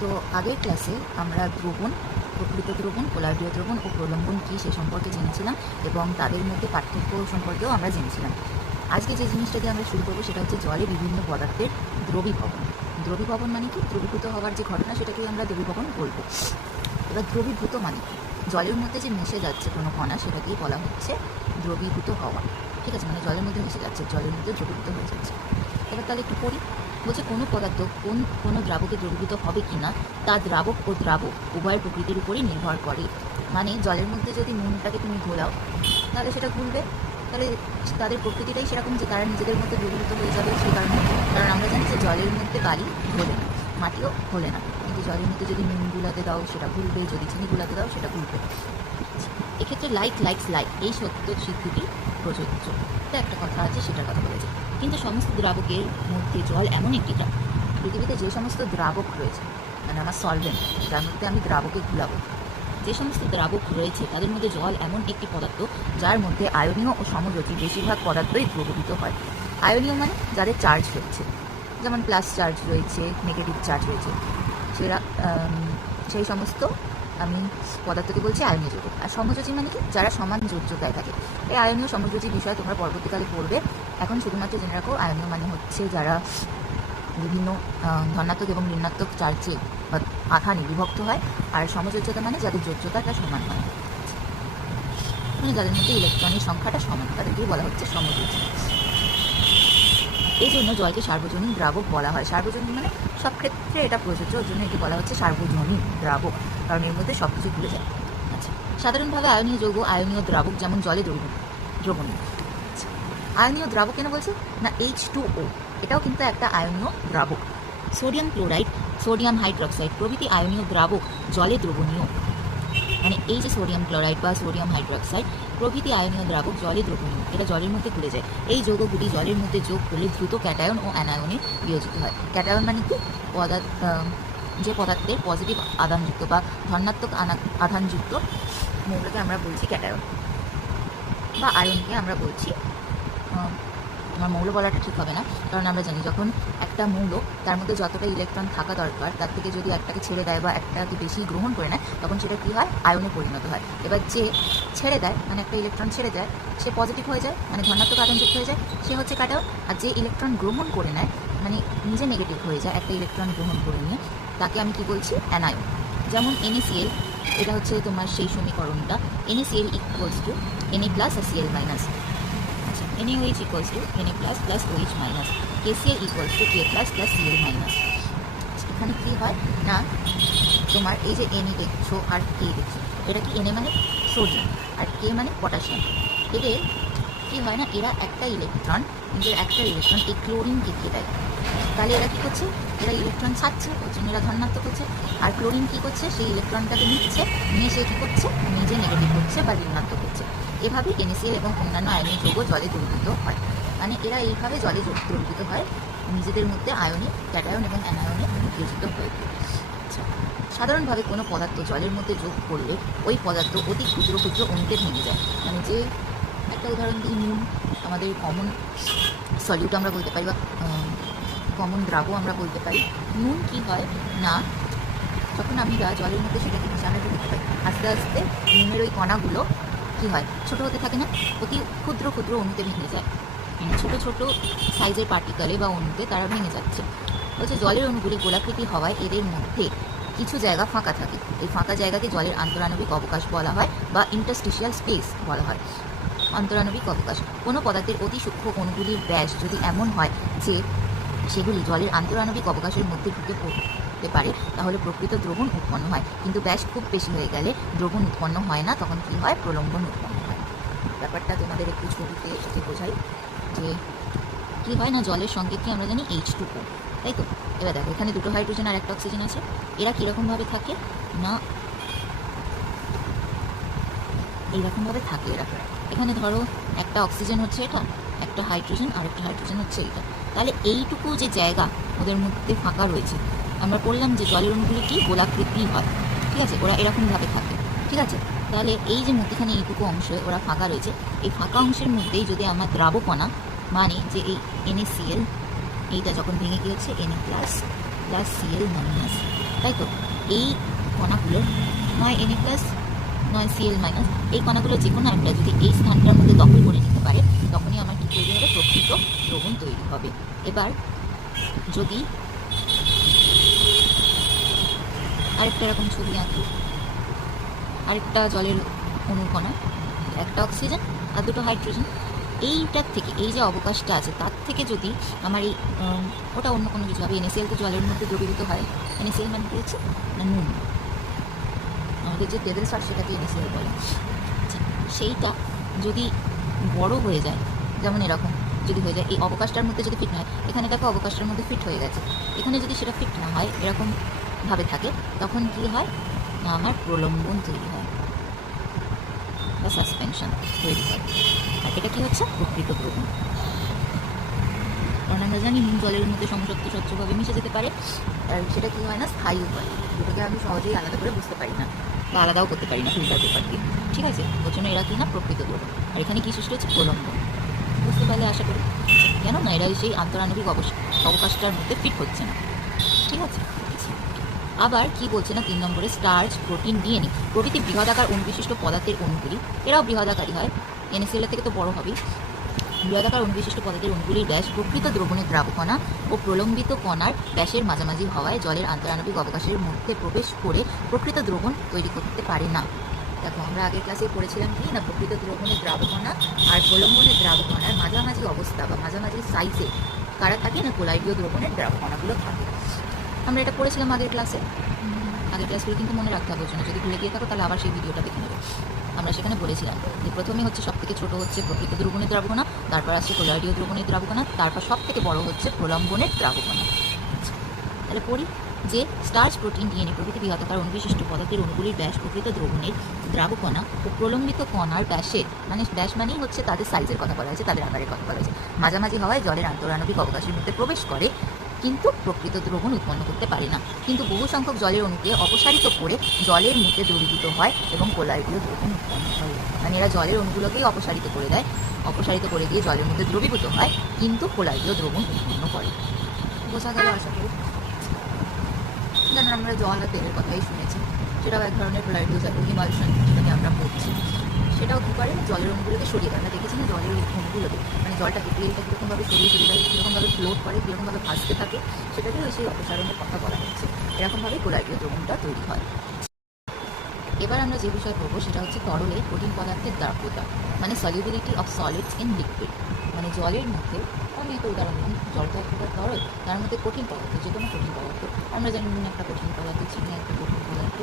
তো আগের ক্লাসে আমরা দ্রবণ, প্রকৃত দ্রবণ, পোলারীয় দ্রবণ ও প্রলম্বন কী সে সম্পর্কে জেনেছিলাম এবং তাদের মধ্যে পার্থক্য সম্পর্কেও আমরা জেনেছিলাম। আজকে যে জিনিসটা দিয়ে আমরা শুরু করবো সেটা হচ্ছে জলে বিভিন্ন পদার্থের দ্রবীভবন। দ্রবীভবন মানে কি? দ্রবীভূত হওয়ার যে ঘটনা সেটাকেই আমরা দ্রবীভবন বলবো। এবার দ্রবীভূত মানে কি? জলের মধ্যে যে মিশে যাচ্ছে কোনো কণা সেটাকেই বলা হচ্ছে দ্রবীভূত হওয়া। ঠিক আছে, মানে জলের মধ্যে মিশে যাচ্ছে, জলের মধ্যে দ্রবীভূত হয়ে যাচ্ছে। এবার তাহলে একটু পড়ি। বলছে কোনো পদার্থ কোনো দ্রাবকে দ্রবীভূত হবে কি না তা দ্রাবক ও দ্রাবক উভয়ের প্রকৃতির উপরই নির্ভর করে। মানে জলের মধ্যে যদি নুনটাকে তুমি ঘোলাও তাহলে সেটা ঘুলবে, তাহলে তাদের প্রকৃতিটাই সেরকম যে তারা নিজেদের মধ্যে দ্রবীভূত হয়ে যাবে। সেই কারণে, কারণ আমরা জানি যে জলের মধ্যে বালি ঘোলে না, মাটিও ঘোলে না, কিন্তু জলের মধ্যে যদি নুন গুলাতে দাও সেটা ঘুলবে, যদি চিনি গুলাতে দাও সেটা ঘুলবে। এক্ষেত্রে লাইক লাইকস লাইক এই সত্য সিদ্ধিটি প্রযোজ্য। এটা একটা কথা আছে, সেটার কথা বলেছে। কিন্তু সমস্ত দ্রাবকের মধ্যে জল এমন একটি দ্রাবক, পৃথিবীতে যে সমস্ত দ্রাবক রয়েছে, মানে আমার সলভেন্ট যার মধ্যে আমি দ্রাবকে ঘুলাবো, যে সমস্ত দ্রাবক রয়েছে তাদের মধ্যে জল এমন একটি পদার্থ যার মধ্যে আয়নীয় ও সমযোজী বেশিরভাগ পদার্থই দ্রবীভূত হয়। আয়নীয় মানে যাদের চার্জ রয়েছে, যেমন প্লাস চার্জ রয়েছে, নেগেটিভ চার্জ রয়েছে, সেরা সেই সমস্ত আমি পদার্থকে বলছি আয়নীয় যৌগ। আর সমযোজী মানে কি? যারা সমান যোজ্যতায় থাকে। এই আয়নীয় সমযোজী বিষয় তোমরা পরবর্তীকালে পড়বে। এখন শুধুমাত্র জেনে রাখো আয়নীয় মানে হচ্ছে যারা বিভিন্ন ধনাত্মক এবং ঋণাত্মক চার্জে বা আধানে বিভক্ত হয়। আর সমযোজ্যতা মানে যাদের যোজ্যতাটা সমান হয়, মানে যাদের মধ্যে ইলেকট্রনের সংখ্যাটা সমান, তাদেরকেই বলা হচ্ছে সমযোজী। এই জন্য জলকে সার্বজনীন দ্রাবক বলা হয়। সার্বজনীন মানে সব ক্ষেত্রে এটা প্রযোজ্য, ওর জন্য একে বলা হচ্ছে সার্বজনীন দ্রাবক, কারণ এর মধ্যে সব কিছু ভুলে যায়। আচ্ছা, সাধারণভাবে আয়নীয় যৌগ আয়নীয় দ্রাবক যেমন জলে দ্রবণীয়। আচ্ছা, আয়নীয় দ্রাবক কেন বলছে না? H2O এটাও কিন্তু একটা আয়নীয় দ্রাবক। সোডিয়াম ক্লোরাইড, সোডিয়াম হাইড্রক্সাইড প্রভৃতি আয়নীয় দ্রাবক জলে দ্রবণীয়। মানে এই যে সোডিয়াম ক্লোরাইড বা সোডিয়াম হাইড্রক্সাইড প্রভৃতি আয়নীয় দ্রাবক জলে দ্রবণীয়, এটা জলের মধ্যে ঘুরে যায়। এই যৌগগুলি জলের মধ্যে যোগ করলে দ্রুত ক্যাটায়ন ও অ্যানায়নে বিয়োজিত হয়। ক্যাটায়ন মানে কি? যে পদার্থের পজিটিভ আধানযুক্ত বা ধনাত্মক আধানযুক্ত মৌলকে আমরা বলছি ক্যাটায়ন, বা আয়নকে আমরা বলছি, আমার মৌল বলাটা ঠিক হবে না, কারণ আমরা জানি যখন একটা মৌল তার মধ্যে যতটা ইলেকট্রন থাকা দরকার তার থেকে যদি একটাকে ছেড়ে দেয় বা একটাকে বেশি গ্রহণ করে নেয় তখন সেটা কী হয়? আয়নে পরিণত হয়। এবার যে ছেড়ে দেয়, মানে একটা ইলেকট্রন ছেড়ে দেয়, সে পজিটিভ হয়ে যায়, মানে ধনাত্মক আধানযুক্ত হয়ে যায়, সে হচ্ছে ক্যাটায়ন। আর যে ইলেকট্রন গ্রহণ করে নেয়, মানে নিজে নেগেটিভ হয়ে যায়, একটা ইলেকট্রন গ্রহণ করে নিয়ে, তাকে আমি কি বলছি? অ্যানায়ন। যেমন NaCl, এটা হচ্ছে তোমার সেই সমীকরণটা, NaCl equals to Na plus আর Cl minus. NaOH equals to Na plus plus OH minus, KCl equals to K plus plus Cl minus। এখানে কী হয় না, তোমার এই যে Na দেখছো আর K দেখছো, এটা কি? Na মানে সোডিয়াম আর K মানে পটাশিয়াম। এদের কী হয় না, এরা একটা ইলেকট্রন, নিজের একটা ইলেকট্রন এই ক্লোরিনকে দিয়ে দেয়। তাহলে এরা কী করছে? এরা ইলেকট্রন ছাড়ছে, ওর জন্য এরা ধনাত্মক হচ্ছে। আর ক্লোরিন কী করছে? সেই ইলেকট্রনটাকে নিচ্ছে, নিয়ে সে কী করছে? নিজে নেগেটিভ হচ্ছে বা ঋণাত্মক হচ্ছে। এভাবেই NaCl এবং অন্যান্য আয়নীয় যৌগ জলে দ্রবীভূত হয়। মানে এরা এইভাবে জলে দ্রবীভূত হয়, নিজেদের মধ্যে আয়নিক, ক্যাটায়ন এবং অ্যানায়নে বিয়োজিত হয়ে। আচ্ছা, সাধারণভাবে কোনো পদার্থ জলের মধ্যে যোগ করলে ওই পদার্থ অতি ক্ষুদ্র ক্ষুদ্র অণুতে ভেঙে যায়। মানে যে একটা উদাহরণ দিই, নুন আমাদের কমন সলিউট আমরা বলতে পারি, বা কমন দ্রাবক আমরা বলতে পারি। নুন কি হয় না, যখন আমরা জলের মধ্যে সেটাকে মিশানো করতে পারি, আস্তে আস্তে নুনের ওই কণাগুলো কী হয়? ছোটো হতে থাকে না, অতি ক্ষুদ্র ক্ষুদ্র অণুতে ভেঙে যায়, মানে ছোটো ছোটো সাইজের পার্টিকেলে বা অণুতে তারা ভেঙে যাচ্ছে। বলছে জলের অণুগুলি গোলাকৃতি হওয়ায় এদের মধ্যে কিছু জায়গা ফাঁকা থাকে। এই ফাঁকা জায়গাকে জলের আন্তরাণবিক অবকাশ বলা হয় বা ইন্টারস্টিশিয়াল স্পেস বলা হয়। আন্তরাণবিক অবকাশ কোনো পদার্থের অতি সূক্ষ্ম অণুগুলির ব্যাস যদি এমন হয় যে সেগুলি জলের আন্তরাণবিক অবকাশের মধ্যে ঢুকে পড়তে পারে তাহলে প্রকৃত দ্রবণ উৎপন্ন হয়। কিন্তু ব্যাস খুব বেশি হয়ে গেলে দ্রবণ উৎপন্ন হয় না, তখন কী হয়? প্রলম্বন উৎপন্ন হয়। ব্যাপারটা তোমাদের একটু ছবিতে এসে বোঝাই যে কী হয় না, জলের সঙ্গে কি আমরা জানি H2O, তাই তো? এবার দেখো, এখানে দুটো হাইড্রোজেন আর একটা অক্সিজেন আছে। এরা কীরকমভাবে থাকে না, এইরকমভাবে থাকে এরা। এখানে ধরো একটা অক্সিজেন হচ্ছে এটা, একটা হাইড্রোজেন আর একটা হাইড্রোজেন হচ্ছে এটা। তাহলে এইটুকু যে জায়গা ওদের মধ্যে ফাঁকা রয়েছে, আমরা বললাম যে জলের অণুগুলি কি গোলাকৃতি হয়, ঠিক আছে? ওরা এরকমভাবে থাকে, ঠিক আছে? তাহলে এই যে মধ্যখানে এইটুকু অংশে ওরা ফাঁকা রয়েছে, এই ফাঁকা অংশের মধ্যেই যদি আমার দ্রাবকণা, মানে যে এই NaCl এইটা যখন ভেঙে গিয়েছে Na plus plus Cl minus, তাই তো? এই কণাগুলোর নয় Na প্লাস নয় Cl মাইনাস, এই কণাগুলো যে কোনো একটা যদি এই স্থানটার মধ্যে দখল করে নিতে পারে তখনই আমার কি তৈরি হবে? প্রকৃত দ্রবণ তৈরি হবে। এবার যদি আরেকটা এরকম ছবি আঁকি, আরেকটা জলের অণুর কণা, একটা অক্সিজেন আর দুটো হাইড্রোজেন, এইটার থেকে এই যে অবকাশটা আছে তার থেকে যদি আমার এই ওটা অন্য কোনো কিছু হবে, NaCl তো জলের মধ্যে দ্রবীভূত হয়। NaCl মানে কি হচ্ছে না নুন, আমাদের যে টেবিল সল্ট সেটাকে NaCl বলে। আচ্ছা, সেইটা যদি বড় হয়ে যায়, যেমন এরকম যদি হয়ে যায়, এই অবকাশটার মধ্যে যদি ফিট না হয়, এখানে দেখো অবকাশটার মধ্যে ফিট হয়ে গেছে, এখানে যদি সেটা ফিট না হয়, এরকম ভাবে থাকে, তখন কি হয় না আমার প্রলম্বন তৈরি হয় বা সাসপেনশন তৈরি হয়। আর এটা কি হচ্ছে? প্রকৃত দ্রবণ। কারণ আমরা জানি নুন জলের মধ্যে সমসত্ব স্বচ্ছভাবে মিশে যেতে পারে, আর সেটা কি হয় না স্থায়ী হয়, যেটাকে আমি সহজেই আলাদা করে বুঝতে পারি না বা আলাদাও করতে পারি না ফিল্টার পেপার দিয়ে। ঠিক আছে, ওর জন্য এরা কি না প্রকৃত দ্রবণ। আর এখানে কি সৃষ্টি হচ্ছে? প্রলম্বন। বুঝতে পারলে আশা করি, কেন না এরা সেই আন্তরাণবিক অবকাশটার মধ্যে ফিট হচ্ছে না। ঠিক আছে, আবার কি বলছে না 3 নম্বরে, স্টার্চ, প্রোটিন, ডিএনএ প্রভৃতি বৃহদাকার অণুবিশিষ্ট পদার্থের অণুগুলি, এরাও বৃহদাকারী হয়, NaCl থেকে তো বড় হবেই। বৃহদাকার অণুবিশিষ্ট পদার্থের অণুগুলির ব্যাস প্রকৃত দ্রবণের দ্রাবকণা ও প্রলম্বিত কণার ব্যাসের মাঝামাঝি হওয়ায় জলের আন্তরাণবিক অবকাশের মধ্যে প্রবেশ করে প্রকৃত দ্রবণ তৈরি করতে পারে না। দেখো, আমরা আগের ক্লাসে পড়েছিলাম কি না, প্রকৃত দ্রবণের দ্রাবকণা আর প্রলম্বনের দ্রাবকণার মাঝামাঝি অবস্থা বা মাঝামাঝি সাইজে কারা থাকে না, কোলাইডীয় দ্রবণের দ্রাবকণাগুলো থাকে। আমরা এটা পড়েছিলাম আগের ক্লাসে। আগের ক্লাসগুলো কিন্তু মনে রাখতে হবে, জন্য যদি ভুলে গিয়ে থাকো তাহলে আবার সেই ভিডিওটা দেখে নেবে। আমরা সেখানে বলেছিলাম যে প্রথমে হচ্ছে সব থেকে ছোটো হচ্ছে প্রকৃত দ্রবণের দ্রাবকণা, তারপর আসছে কোলাইডীয় দ্রবণের দ্রাবকণা, তারপর সব থেকে বড় হচ্ছে প্রলম্বনের দ্রাবকণা। তাহলে পড়ি যে স্টার্চ, প্রোটিন, ডিএনএ প্রভৃতি বৃহদাকার অণুবিশিষ্ট পদার্থের অণুগুলির ব্যাস প্রকৃত দ্রবণের দ্রাবকণা ও প্রলম্বিত কণার ব্যাসের, মানে ব্যাস মানেই হচ্ছে তাদের সাইজের কথা বলা হয়েছে, তাদের আকারের কথা বলা হয়েছে, মাঝামাঝি হওয়ায় জলের আন্তরাণবিক অবকাশের মধ্যে প্রবেশ করে, কিন্তু প্রকৃত দ্রবণ উৎপন্ন করতে পারে না। কিন্তু বহু সংখ্যক জলের অণুকে অপসারিত করে জলের মধ্যে দ্রবীভূত হয় এবং কোলাইডীয় দ্রবণ উৎপন্ন হয়। মানে এরা জলের অণুগুলোকেই অপসারিত করে দেয়, অপসারিত করে দিয়ে জলের মধ্যে দ্রবীভূত হয়, কিন্তু কোলাইডীয় দ্রবণ উৎপন্ন করে। বোঝা গেল আশা করি? যেমন আমরা জল আর তেলের কথাই শুনেছি, সেটাও এক ধরনের কোলাইডীয় ইমালশন, যেটাকে আমরা বলছি, সেটাও কী করে জলের অণুগুলোকে সরিয়ে দেয়। আমরা দেখেছি না জলের অণুগুলোকে, মানে জলটাকে তেলটা কীরকমভাবে সরিয়ে দেয়, কীরকমভাবে ফ্লোট করে, কীরকমভাবে ভাসতে থাকে, সেটাকে ওই সেই অপসারণের কথা বলা হচ্ছে। এরকমভাবে কোলাইডীয় দ্রবণটা তৈরি হয়। এবার আমরা যে বিষয় পড়বো সেটা হচ্ছে তরলে কঠিন পদার্থের দ্রাব্যতা, মানে solubility of solids in liquid. মানে জলের মধ্যে, আমি একটা উদাহরণ দিই, জল তো একটা তরল, তার মধ্যে কঠিন পদার্থ, যে কোনো কঠিন পদার্থ, আমরা জানি নুন একটা কঠিন পদার্থ, চিনি একটা কঠিন পদার্থ,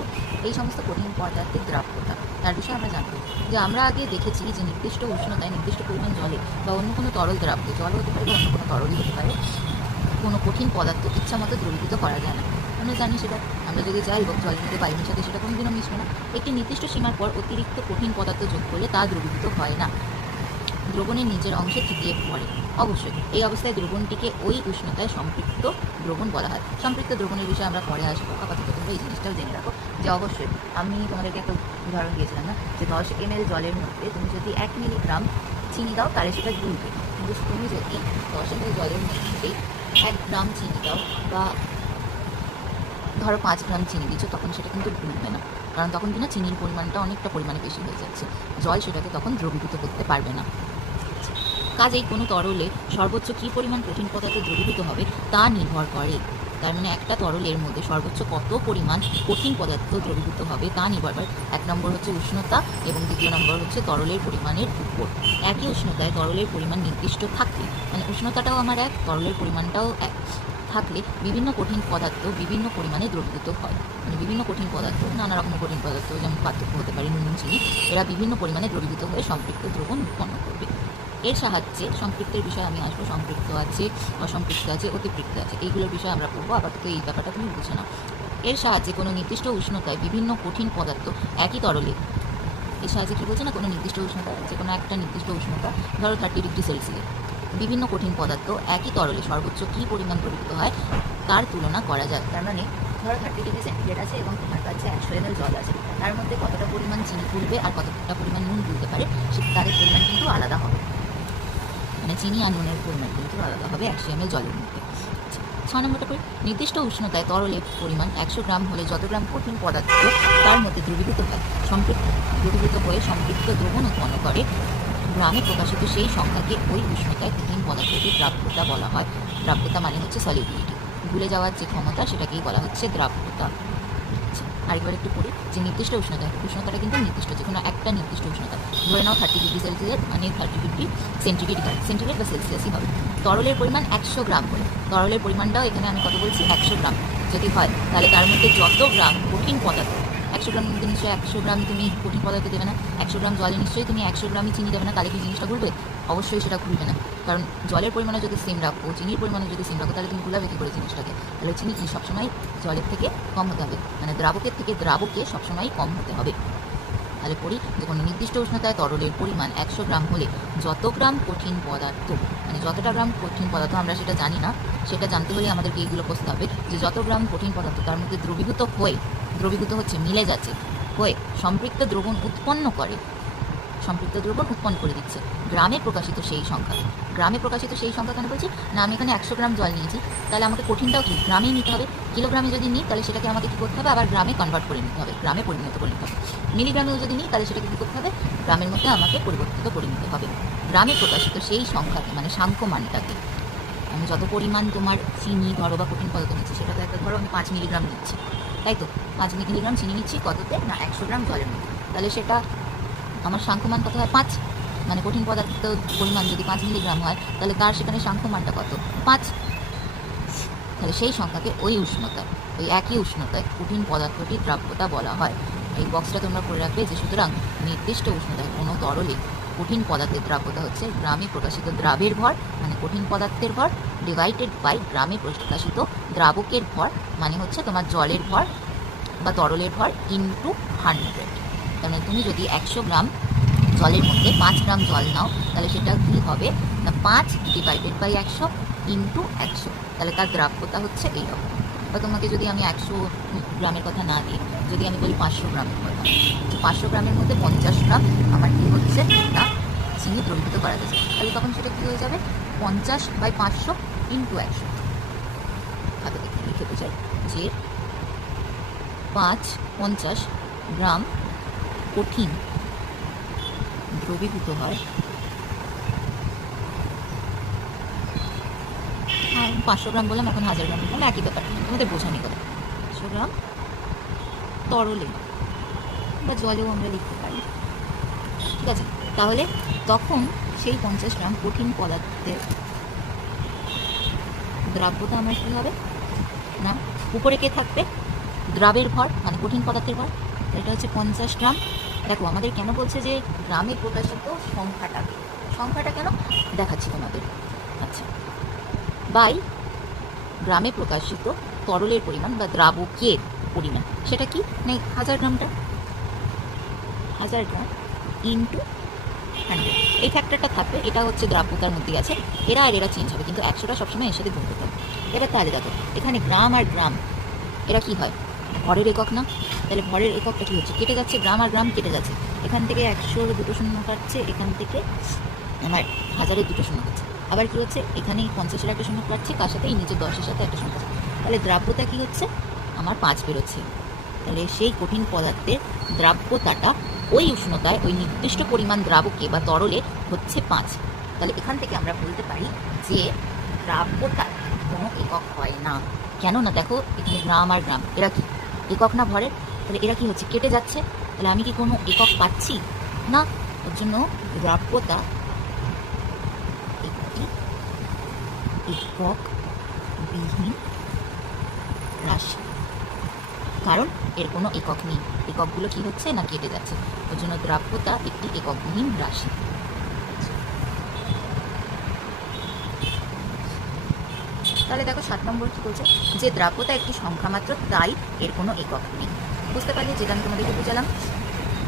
এই সমস্ত কঠিন পদার্থের দ্রাব্যতা তার বিষয়ে আমরা জানবো। যে আমরা আগে দেখেছি যে নির্দিষ্ট উষ্ণতায় নির্দিষ্ট পরিমাণ জলে বা অন্য কোনো তরল দ্রাব্য, জল হতে পারে বা অন্য কোনো তরলই হতে পারে, কোনো কঠিন পদার্থ ইচ্ছা মতো দ্রবীভূত করা যায় না। আমরা জানি সেটা, আমরা যদি যাই হোক জলের মধ্যে বায়ুর সাথে সেটা কোনোদিনও মিশবে না। একটি নির্দিষ্ট সীমার পর অতিরিক্ত কঠিন পদার্থ যোগ করলে তা দ্রবীভূত হয় না, দ্রবণের নিজের অংশে থিতিয়ে পড়ে। অবশ্যই এই অবস্থায় দ্রবণটিকে ওই উষ্ণতায় সম্পৃক্ত দ্রবণ বলা হয়। সম্পৃক্ত দ্রবণের বিষয়ে আমরা পরে আসবো, আপাতত তোমরা এই জিনিসটাও জেনে রাখো যে অবশ্যই আমি তোমাদেরকে একটা উদাহরণ দিয়েছিলাম না, যে 10 ml জলের মধ্যে তুমি যদি 1 মিলিগ্রাম চিনি দাও তাহলে সেটা গুলবে, কিন্তু তুমি যদি 10 ml জলের মধ্যে 1 গ্রাম চিনি দাও বা ধরো 5 গ্রাম চিনি দিচ্ছ, তখন সেটা কিন্তু গুলবে না, কারণ তখন কিনা চিনির পরিমাণটা অনেকটা পরিমাণে বেশি হয়ে যাচ্ছে, জল সেটাকে তখন দ্রবীভূত করতে পারবে না। কাজেই কোনো তরলে সর্বোচ্চ কী পরিমাণ কঠিন পদার্থ দ্রবীভূত হবে তা নির্ভর করে। তার মানে একটা তরলের মধ্যে সর্বোচ্চ কত পরিমাণ কঠিন পদার্থ দ্রবীভূত হবে তা নির্ভর করে। 1 নম্বর হচ্ছে উষ্ণতা এবং 2য় নম্বর হচ্ছে তরলের পরিমাণের উপর। একই উষ্ণতায় তরলের পরিমাণ নির্দিষ্ট থাকলে, মানে উষ্ণতাটাও আমার এক, তরলের পরিমাণটাও এক থাকলে বিভিন্ন কঠিন পদার্থ বিভিন্ন পরিমাণে দ্রবীভূত হয়। মানে বিভিন্ন কঠিন পদার্থ, নানা রকম কঠিন পদার্থ, যেমন পার্থক্য হতে পারে নুন, চিনি, এরা বিভিন্ন পরিমাণে দ্রবীভূত হয়ে সম্পৃক্ত দ্রবণ উৎপন্ন করবে। এর সাহায্যে সম্পৃক্তের বিষয়ে আমি আসবো, সম্পৃক্ত আছে, অসম্পৃক্ত আছে, অতিপৃক্ত আছে, এইগুলোর বিষয়ে আমরা পড়বো। আপাতত এই ব্যাপারটা তুমি বুঝে নাও। এর সাহায্যে কোনো নির্দিষ্ট উষ্ণতায় বিভিন্ন কঠিন পদার্থ একই তরলে, এর সাহায্যে কী বলছে না, কোনো নির্দিষ্ট উষ্ণতা, যে কোনো একটা নির্দিষ্ট উষ্ণতা, ধরো 30 ডিগ্রি সেলসিয়াস, বিভিন্ন কঠিন পদার্থ একই তরলে সর্বোচ্চ কী পরিমাণ দ্রবীভূত হয় তার তুলনা করা যায়। তার মানে ধরো 30 ডিগ্রি সেন্টিগ্রেড আছে এবং তোমার কাছে 100 ml জল আছে, তার মধ্যে কতটা পরিমাণ চিনি গুলবে আর কতটা পরিমাণ নুন গুলতে পারে, তাদের পরিমাণ কিন্তু আলাদা হবে। মানে চিনি আর নুনের পরিমাণ কিন্তু আলাদা হবে 100 ml জলের মধ্যে। নম্বরটা করি। নির্দিষ্ট উষ্ণতায় তরলের পরিমাণ 100 গ্রাম হলে যত গ্রাম কঠিন পদার্থ তার মধ্যে দ্রবীভূত হয়, দ্রবীভূত হয়ে সম্পৃক্ত দ্রবণ উৎপন্ন করে, গ্রামে প্রকাশিত সেই সংখ্যাকে ওই উষ্ণতায় কঠিন পদার্থটির দ্রাব্যতা বলা হয়। দ্রাব্যতা মানে হচ্ছে সলিউবিলিটি, ভুলে যাওয়ার যে ক্ষমতা সেটাকেই বলা হচ্ছে দ্রাব্যতা। আরেকবার একটু পড়ি যে নির্দিষ্ট উষ্ণতাটা কিন্তু নির্দিষ্ট, যে কোনো একটা নির্দিষ্ট উষ্ণতা, ধরে নাও 30°C মানে 30° সেন্টিগ্রেড বা সেলসিয়াসই হবে। তরলের পরিমাণ 100 গ্রাম করে, তরলের পরিমাণটাও এখানে আমি কত বলছি 100 গ্রাম যদি হয়, তাহলে তার মধ্যে যত গ্রাম কঠিন পদার্থ, 100 গ্রাম মধ্যে নিশ্চয়ই 100 গ্রাম তুমি কঠিন পদার্থ দেবে না, 100 গ্রাম জলে নিশ্চয়ই তুমি 100 গ্রামই চিনি দেবে না, তাহলে কি জিনিসটা ঘুরবে? অবশ্যই সেটা ঘুরবে না, কারণ জলের পরিমাণও যদি সেম রাখো, চিনির পরিমাণও যদি সেম রাখো, তাহলে তুমি গুলাবে কী করে জিনিসটাকে? তাহলে চিনি কি সবসময় জলের থেকে কম হতে হবে, মানে দ্রাবকের থেকে দ্রাবকে সবসময় কম হতে হবে। তাহলে পড়ি যে কোনো নির্দিষ্ট উষ্ণতায় তরলের পরিমাণ 100 গ্রাম হলে যত গ্রাম কঠিন পদার্থ, মানে যতটা গ্রাম কঠিন পদার্থ আমরা সেটা জানি না, সেটা জানতে হলে আমাদেরকে এইগুলো বুঝতে হবে যে যত গ্রাম কঠিন পদার্থ তার মধ্যে দ্রবীভূত হচ্ছে, মিলে যাচ্ছে, হয়ে সম্পৃক্ত দ্রবণ উৎপন্ন করে, সম্পৃক্ত দ্রবণ উৎপন্ন করে দিচ্ছে গ্রামে প্রকাশিত সেই সংখ্যা। গ্রামে প্রকাশিত সেই সংখ্যা কেন বলছি না, আমি এখানে 100 গ্রাম জল নিয়েছি, তাহলে আমাকে কঠিনটাও কি গ্রামেই নিতে হবে। কিলোগ্রামে যদি নিই তাহলে সেটাকে আমাকে কী করতে হবে, আবার গ্রামে কনভার্ট করে নিতে হবে, গ্রামে পরিণত করে নিতে হবে। মিলিগ্রামেও যদি নিই তাহলে সেটাকে কী করতে হবে, গ্রামের মধ্যে আমাকে পরিবর্তিত করে নিতে হবে। গ্রামে প্রকাশিত সেই সংখ্যাকে মানে সাংখ্য মানটাকে, আমি যত পরিমাণ তোমার চিনি ধরো বা কঠিন পদার্থ নিচ্ছি, সেটা তো একটা ধরো আমি 5 মিলিগ্রাম নিচ্ছি, তাই তো 5 মিলিগ্রাম চিনি নিচ্ছি কততে না 100 গ্রাম জলের মধ্যে, তাহলে সেটা আমার সাংখ্যমান কত হয় 5, মানে কঠিন পদার্থ পরিমাণ যদি 5 মিলিগ্রাম হয় তাহলে তার সেখানে সাংখ্যমানটা কত 5, তাহলে সেই সংখ্যাকে ওই উষ্ণতায়, ওই একই উষ্ণতায় কঠিন পদার্থটির দ্রাব্যতা বলা হয়। এই বক্সটা তোমরা করে রাখবে যে সুতরাং নির্দিষ্ট উষ্ণতায় কোনো তরলে কঠিন পদার্থের দ্রাব্যতা হচ্ছে গ্রামে প্রকাশিত দ্রাবের ভর মানে কঠিন পদার্থের ভর ডিভাইডেড বাই গ্রামে প্রকাশিত দ্রাবকের ভর মানে হচ্ছে তোমার জলের ভর বা তরলের ভর ইন্টু 100। তার মানে তুমি যদি 100 গ্রাম জলের মধ্যে 5 গ্রাম জল নাও তাহলে সেটা কী হবে না 5 ডিভাইডেড বাই 100 ইন্টু 100, তাহলে তার দ্রাব্যতা হচ্ছে এইরকম। বা তোমাকে যদি আমি 100 গ্রামের কথা না দিই, যদি আমি বলি 500 গ্রামের কথা, 500 গ্রামের মধ্যে 50 গ্রাম আমার কী হচ্ছে না চিনি দ্রবীভূত করা যাচ্ছে, তাহলে তখন সেটা কী হয়ে যাবে 50/500 ইন্টু 100। খাতা দেখে লিখে চাই যে 50 গ্রাম কঠিন দ্রবীভূত হয়, 500 গ্রাম বললাম, এখন 1000 গ্রাম বললাম, একই ব্যাপার, আমাদের বোঝানি কথা। 500 গ্রাম তরলে বা জলেও আমরা লিখতে পারি, ঠিক আছে। তাহলে তখন সেই 50 গ্রাম কঠিন পদার্থের দ্রাব্যতা আমার কী হবে না, উপরে কে থাকবে দ্রাবের ভর মানে কঠিন পদার্থের ভর, এটা হচ্ছে 50 গ্রাম। দেখো আমাদের কেন বলছে যে গ্রামে প্রকাশিত সংখ্যাটা কেন দেখাচ্ছি তোমাদের। আচ্ছা, বাই গ্রামে প্রকাশিত তরলের পরিমাণ বা দ্রাবকের পরিমাণ, সেটা কি না 1000 গ্রামটা 1000 গ্রাম ইন্টু 100, এই ফ্যাক্টরটা থাকবে, এটা হচ্ছে দ্রাব্যতার মধ্যে আছে, এরা আর এরা চেঞ্জ হবে, কিন্তু 100টা সবসময় এর সাথে গুণ করতে হবে। এবার তাহলে দেখো এখানে গ্রাম আর গ্রাম এরা কি হয় ভরের একক না, তাহলে ভরের এককটা কী হচ্ছে কেটে যাচ্ছে, গ্রাম আর গ্রাম কেটে যাচ্ছে, এখান থেকে 100-এর 2টো শূন্য কাটছে, এখান থেকে আমার 1000-এর 2টো শূন্য কাটছে, আবার কি হচ্ছে এখানে 50-এর একটা শূন্য কাটছে, তার সাথে এই নিচে 10-এর সাথে একটা শূন্য কাটছে, তাহলে দ্রাব্যতা কী হচ্ছে আমার 5 বেরোচ্ছে। তাহলে সেই কঠিন পদার্থের দ্রাব্যতাটা ওই উষ্ণতায় ওই নির্দিষ্ট পরিমাণ দ্রাবকে বা তরলে হচ্ছে 5। তাহলে এখান থেকে আমরা বলতে পারি যে দ্রাব্যতার কোনো একক হয় না, কেননা দেখো এখানে গ্রাম আর গ্রাম এরা কি একক না ভরের, তাহলে এরা কি হচ্ছে কেটে যাচ্ছে, তাহলে আমি কি কোনো একক পাচ্ছি না, ওর জন্য দ্রাব্যতা একটি একক বিহীন রাশি, কারণ এর কোনো একক নেই, এককগুলো কি হচ্ছে না কেটে যাচ্ছে, ওর জন্য দ্রাব্যতা একটি এককবিহীন রাশি। তাহলে দেখো 7 নম্বর কি বলছে যে দ্রাব্যতা একটি সংখ্যা মাত্র, তাই এর কোনো একক নেই। বুঝতে পারলে যেটা আমি তোমাদেরকে বুঝালাম।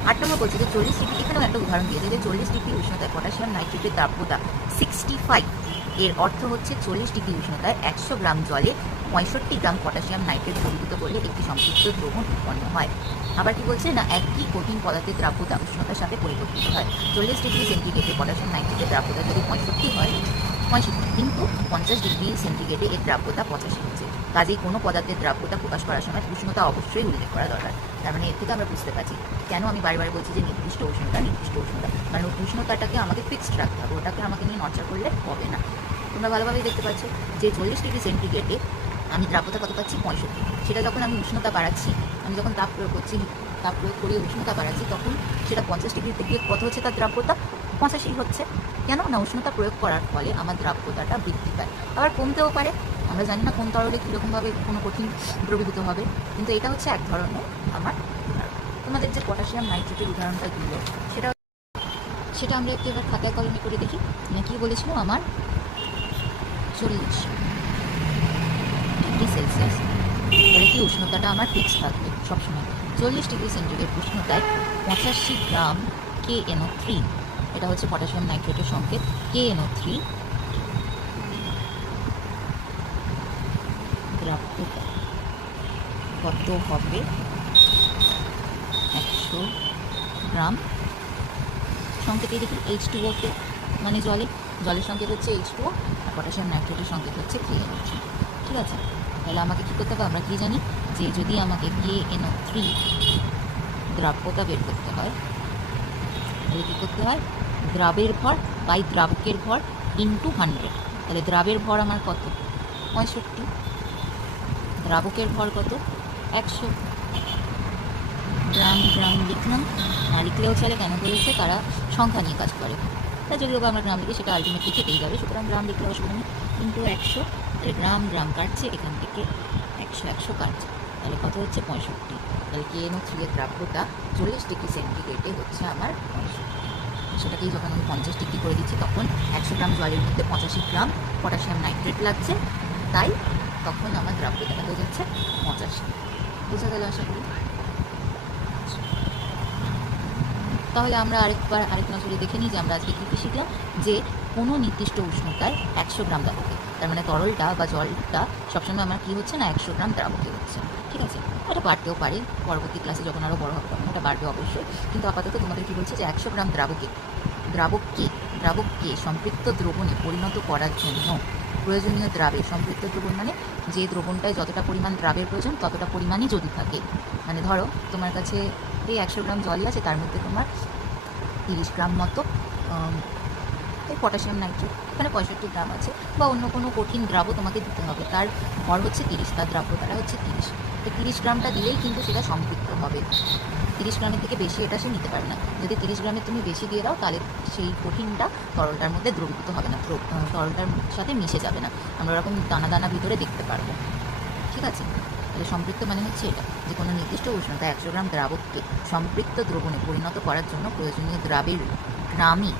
8 নম্বর বলছে যে 40 ডিগ্রি, এখানেও একটা উদাহরণ দিয়েছে যে 40 ডিগ্রি উষ্ণতায় পটাশিয়াম নাইট্রেটের দ্রাব্যতা 65, এর অর্থ হচ্ছে 40 ডিগ্রি উষ্ণতায় 100 গ্রাম জলে 65 গ্রাম পটাশিয়াম নাইট্রেট দ্রবীভূত করলে একটি সম্পৃক্ত দ্রবণ উৎপন্ন হয়। আবার কি বলছে না একই কঠিন পদার্থের দ্রাব্যতা উষ্ণতার সাথে পরিবর্তিত হয়। 40 ডিগ্রি সেন্টিগ্রেডে পটাশিয়াম নাইট্রেটের দ্রাব্যতা যদি 65 হয়, 65 কিন্তু 50 ডিগ্রি সেন্টিগ্রেডে এর দ্রাব্যতা 85 হচ্ছে, কাজেই কোনো পদার্থের দ্রাব্যতা প্রকাশ করার সময় উষ্ণতা অবশ্যই উল্লেখ করা দরকার। তার মানে এর থেকে আমরা বুঝতে পারছি কেন আমি বারবার বলছি যে নির্দিষ্ট উষ্ণতা, কারণ উষ্ণতাটাকে আমাকে ফিক্সড রাখতে হবে, ওটাকে আমাকে নিয়ে নড়চড় করলে হবে না। তোমরা ভালোভাবেই দেখতে পাচ্ছ যে 40 ডিগ্রি সেন্টিগ্রেডে আমি দ্রাব্যতা কত পাচ্ছি 65। সেটা যখন আমি উষ্ণতা বাড়াচ্ছি, আমি যখন তাপ প্রয়োগ করছি, তাপ প্রয়োগ করে উষ্ণতা বাড়াচ্ছি, তখন সেটা 50 ডিগ্রি থেকে কত হচ্ছে তার দ্রাব্যতা 85 হচ্ছে। কেন না উষ্ণতা প্রয়োগ করার ফলে আমার দ্রাব্যতাটা বৃদ্ধি পায়, আবার কমতেও পারে। আমরা জানি না কোন তরলে কীরকমভাবে কোনো কঠিন দ্রবীভূত হবে, কিন্তু এটা হচ্ছে এক ধরনের আমার উদাহরণ। তোমাদের যে পটাশিয়াম নাইট্রেটের উদাহরণটা দিল সেটা আমরা একটু এবার খাতায় কলমে করে দেখি। কী বলেছিল আমার 40 ডিগ্রি সেলসিয়াস, তাহলে কি উষ্ণতাটা আমার ফিক্স থাকবে সবসময়। 40 ডিগ্রি সেন্টিগ্রেড উষ্ণতায় 85 গ্রাম KNO3, এটা হচ্ছে পটাশিয়াম নাইট্রেটের সংকেত KNO3 দ্রাব্যতা কত হবে 100 গ্রাম। সংকেতে দেখি H2O তে, মানে জলের সংকেত হচ্ছে H2O, আর পটাশিয়াম নাইট্রেটের সংকেত হচ্ছে KNO3। ঠিক আছে, তাহলে আমাকে কী করতে হবে, আমরা কি জানি যে যদি আমাকে KNO3 দ্রাব্যতা বের করতে হয়, তাহলে কী করতে হয়, দ্রাবের ভর বাই দ্রাবকের ভর ইন্টু 100। তাহলে দ্রাবের ভর আমার কত 65, দ্রাবকের ভর কত 100। গ্রাম লিখলাম, না লিখলেও চলে, কেন বলেছে তারা সংখ্যা নিয়ে কাজ করে, তাই যদি আমরা গ্রাম লিখি সেটা আলটিমেটলি কেটেই যাবে, সুতরাং গ্রাম লিখলে অসুবিধা নেই। কিন্তু 100, গ্রাম কাটছে, এখান থেকে 100 কাটছে, তাহলে কত হচ্ছে 65। তাহলে KNO3 এর দ্রাব্যতা 40 ডিগ্রি সেন্টিগ্রেডে হচ্ছে আমার 65। সেটাকেই যখন আমি 50 ডিগ্রি করে দিচ্ছি, তখন 100 গ্রাম জলের মধ্যে 85 গ্রাম পটাশিয়াম নাইট্রেট লাগছে, তাই তখন আমার দ্রাব্যতাটা হয়ে যাচ্ছে 85। বোঝা গেল আশা করি। তাহলে আমরা আরেক নজরে দেখে নিই যে আমরা আজকে কী শিখলাম, যে কোনো নির্দিষ্ট উষ্ণতায় 100 গ্রাম দ্রাবকে, তার মানে তরলটা বা জলটা সবসময় আমার কী হচ্ছে না 100 গ্রাম দ্রাবকে হচ্ছে। ঠিক আছে, এটা বাড়তেও পারে, পরবর্তী ক্লাসে যখন আরও বড় হবে তখন এটা বাড়বে অবশ্যই, কিন্তু আপাতত তোমাদের কী বলছে যে 100 গ্রাম দ্রাবককে সম্পৃক্ত দ্রবণে পরিণত করার জন্য প্রয়োজনীয় দ্রাবে, সম্পৃক্ত দ্রবণ মানে যে দ্রবণটায় যতটা পরিমাণ দ্রাবের প্রয়োজন ততটা পরিমাণই যদি থাকে, মানে ধরো তোমার কাছে এই 100 গ্রাম জলই আছে, তার মধ্যে তোমার 30 গ্রাম মতো এই পটাশিয়াম নাইট্রেট, এখানে 65 গ্রাম আছে, বা অন্য কোনো কঠিন দ্রাবও তোমাকে দিতে হবে, তার ভর হচ্ছে 30, তার দ্রাব্যতাটা হচ্ছে 30। তো 30 গ্রামটা দিলেই কিন্তু সেটা সম্পৃক্ত হবে, 30 গ্রামের থেকে বেশি এটা সে নিতে পারে না। যদি 30 গ্রামের তুমি বেশি দিয়ে দাও, তাহলে সেই কঠিনটা তরলটার মধ্যে দ্রবীভূত হবে না, তরলটার সাথে মিশে যাবে না, আমরা ওরকম দানা দানা ভিতরে দেখতে পারবো। ঠিক আছে, তাহলে সম্পৃক্ত মানে হচ্ছে এটা, যে কোনো নির্দিষ্ট উষ্ণতা 100 গ্রাম দ্রাবককে সম্পৃক্ত দ্রবণে পরিণত করার জন্য প্রয়োজনীয় দ্রাবের গ্রামে